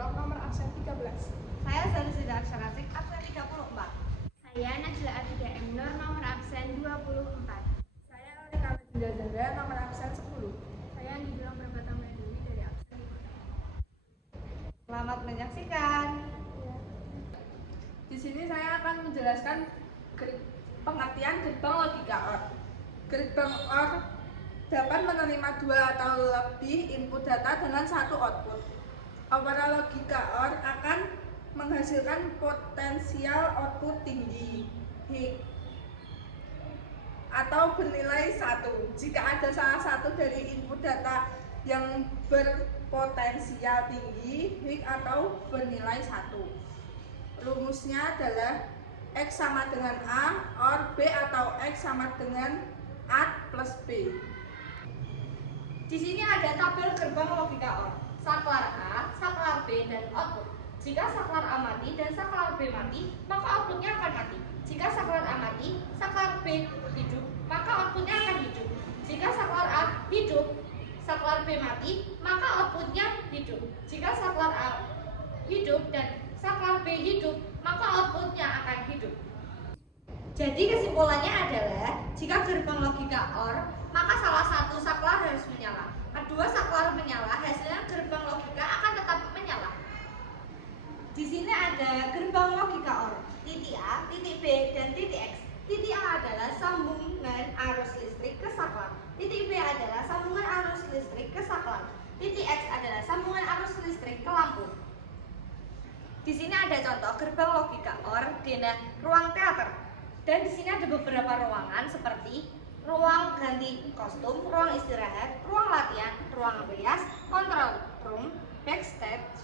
Sudibyo, nomor absen 13. Saya Zalusida Aksarasik, absen 34. Saya Najla Abida M. Nur, nomor absen 24. Saya Olika Medinda Zahra, nomor absen 10. Saya Andi Bilang Prabata Dewi dari absen 5. Selamat menyaksikan. Di sini saya akan menjelaskan pengertian gerbang logika OR. Gerbang OR dapat menerima 2 atau lebih input data dengan 1 output. Opera logika OR akan menghasilkan potensial output tinggi atau bernilai 1 jika ada salah satu dari input data yang berpotensial tinggi atau bernilai 1. Rumusnya adalah X sama dengan A OR B atau X sama dengan A plus B. Di sini ada tabel gerbang logika OR. Saklar A, saklar B, dan output. Jika saklar A mati dan saklar B mati, maka outputnya akan mati. Jika saklar A mati, saklar B hidup, maka outputnya akan hidup. Jika saklar A hidup, saklar B mati, maka outputnya hidup. Jika saklar A hidup dan saklar B hidup, maka outputnya akan hidup. Jadi kesimpulannya adalah, jika gerbang logika OR, maka salah satu saklar harus menyala. Kedua saklar menyala, hasilnya gerbang logika akan tetap menyala. Di sini ada gerbang logika OR, titik A, titik B, dan titik X. Titik A adalah sambungan arus listrik ke saklar. Titik B adalah sambungan arus listrik ke saklar. Titik X adalah sambungan arus listrik ke lampu. Di sini ada contoh gerbang logika OR di ruang teater. Dan di sini ada beberapa ruangan seperti ruang ganti kostum, ruang istirahat, ruang latihan, ruang rias, control room, backstage,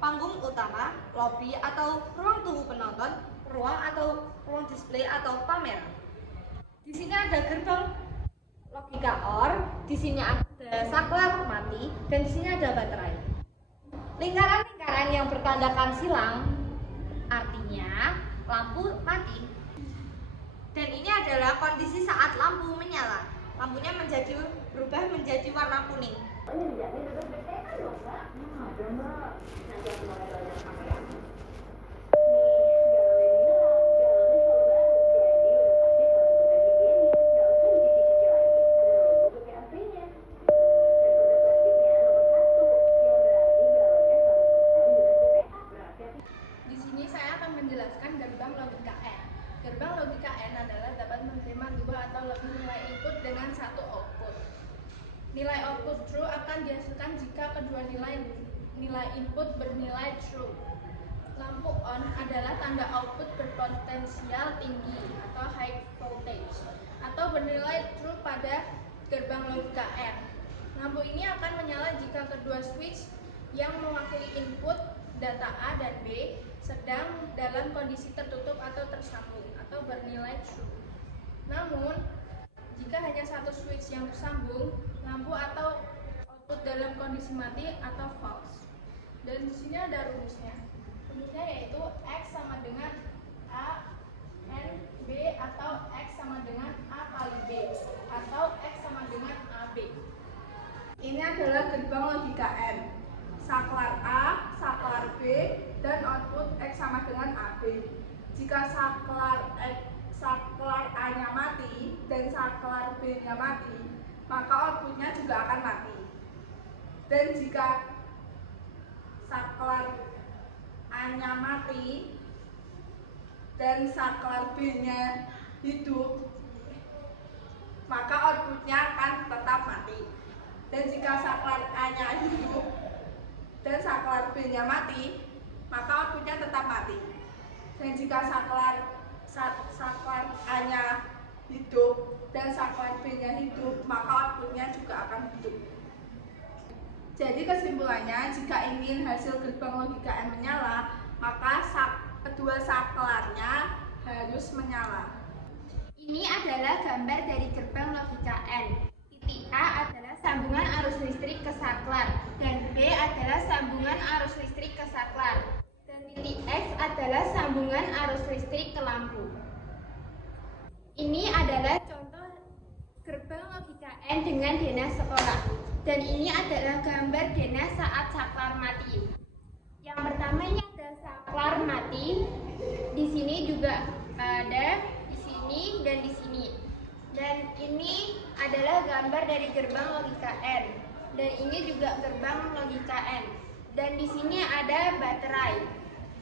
panggung utama, lobby atau ruang tunggu penonton, ruang atau ruang display atau pameran. Di sini ada gerbang logika OR, di sini ada saklar mati, dan di sini ada baterai. Lingkaran-lingkaran yang bertandakan silang artinya lampu mati. Dan ini adalah kondisi saat lampu menyala. Lampunya berubah menjadi warna kuning. Di sini saya akan menjelaskan gerbang logika N. Gerbang logika N adalah dapat menerima 2 atau lebih nilai input dengan 1 output. Nilai output true akan dihasilkan jika kedua nilai input bernilai true. Lampu on adalah tanda output berpotensial tinggi atau high voltage atau bernilai true pada gerbang logika N. Lampu ini akan menyala jika kedua switch yang mewakili input data A dan B sedang dalam kondisi tertutup atau tersambung atau bernilai true. Namun, jika hanya satu switch yang tersambung, lampu atau output dalam kondisi mati atau false. Dan di sini ada rumusnya. Rumusnya yaitu X sama dengan A N B atau X sama dengan A kali B atau X sama dengan AB. Ini adalah gerbang logika N. Saklar A, saklar B, dan output X sama dengan AB. Jika saklar A-nya mati dan saklar B-nya mati, maka outputnya juga akan mati. Dan jika saklar A-nya mati dan saklar B-nya hidup, maka outputnya akan tetap mati. Dan jika saklar A-nya hidup dan saklar B-nya mati, maka outputnya tetap mati. Dan jika saklar A-nya hidup dan saklar B-nya hidup, maka outputnya juga akan hidup. Jadi kesimpulannya, jika ingin hasil gerbang logika N menyala, maka kedua saklarnya harus menyala. Ini adalah gambar dari gerbang logika N. Titik A adalah sambungan arus listrik ke saklar dan B adalah sambungan arus listrik ke saklar. Dan titik X adalah sambungan arus listrik ke lampu. Ini adalah contoh gerbang logika N dengan denah sekolah. Dan ini adalah gambar denah saat saklar mati. ini adalah gambar dari gerbang logika N. Dan ini juga gerbang logika N. Dan di sini ada baterai.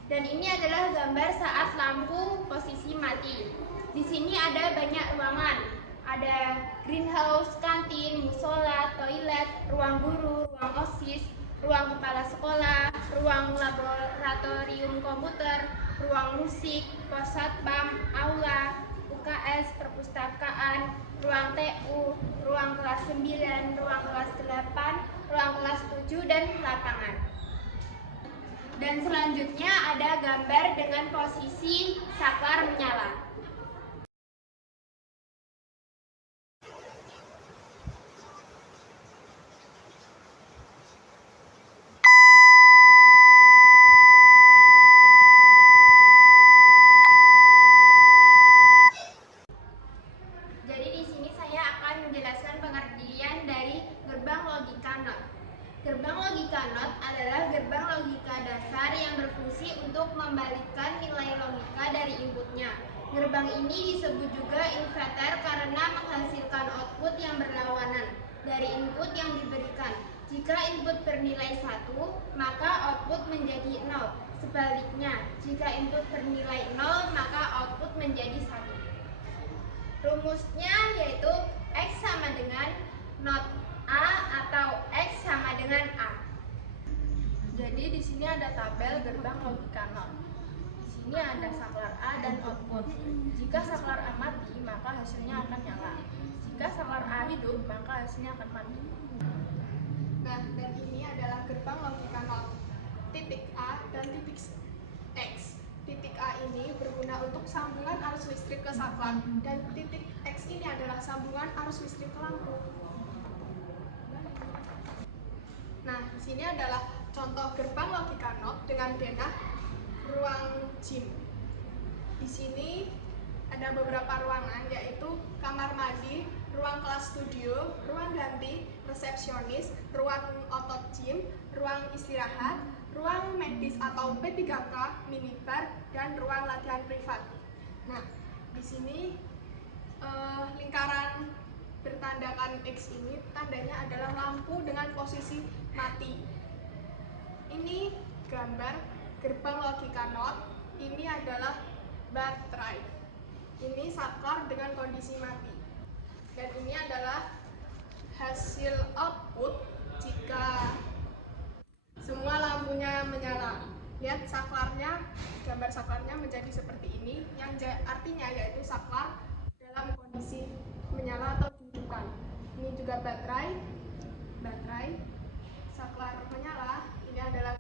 Dan ini adalah gambar saat lampu posisi mati. Di sini ada banyak ruangan. Ada greenhouse, kantin, musola, toilet, ruang guru, ruang OSIS, ruang kepala sekolah, ruang laboratorium komputer, ruang musik, pos satpam, aula, UKS, perpustakaan, ruang TU, ruang kelas 9, ruang kelas 8, ruang kelas 7, dan lapangan. Dan selanjutnya ada gambar dengan posisi saklar menyala. Jadi di sini saya akan menjelaskan pengertian dari gerbang logika NOT. Gerbang logika NOT adalah gerbang logika dasar yang berfungsi untuk membalikkan nilai logika dari inputnya. Gerbang ini disebut juga inverter karena menghasilkan output yang berlawanan dari input yang diberikan. Jika input bernilai 1, maka output menjadi 0. Sebaliknya, jika input bernilai 0, maka output menjadi 1. Rumusnya yaitu X sama dengan not A atau X sama dengan A. Jadi di sini ada tabel gerbang logika NOT. Di sini ada saklar A dan output. Jika saklar A mati, maka hasilnya akan nyala. Jika saklar A hidup, maka hasilnya akan mati. Nah, dan ini adalah gerbang logika NOT. Titik A dan titik X. Titik A ini berguna untuk sambungan arus listrik ke saklar, dan titik X ini adalah sambungan arus listrik ke lampu. Nah, di sini adalah contoh gerbang logika NOT dengan denah ruang gym. Di sini ada beberapa ruangan, yaitu kamar mandi, ruang kelas studio, ruang ganti, resepsionis, ruang otot gym, ruang istirahat, ruang medis atau P3K, minibar, dan ruang latihan privat. Nah, di sini lingkaran bertandakan X ini tandanya adalah lampu dengan posisi mati. Ini gambar gerbang logika NOT. Ini adalah baterai. Ini saklar dengan kondisi mati. Dan ini adalah hasil output jika semua lampunya menyala. Lihat saklarnya, gambar saklarnya menjadi seperti ini, yang artinya yaitu saklar dalam kondisi menyala atau dihidupkan. Ini juga baterai, saklar menyala. Ini adalah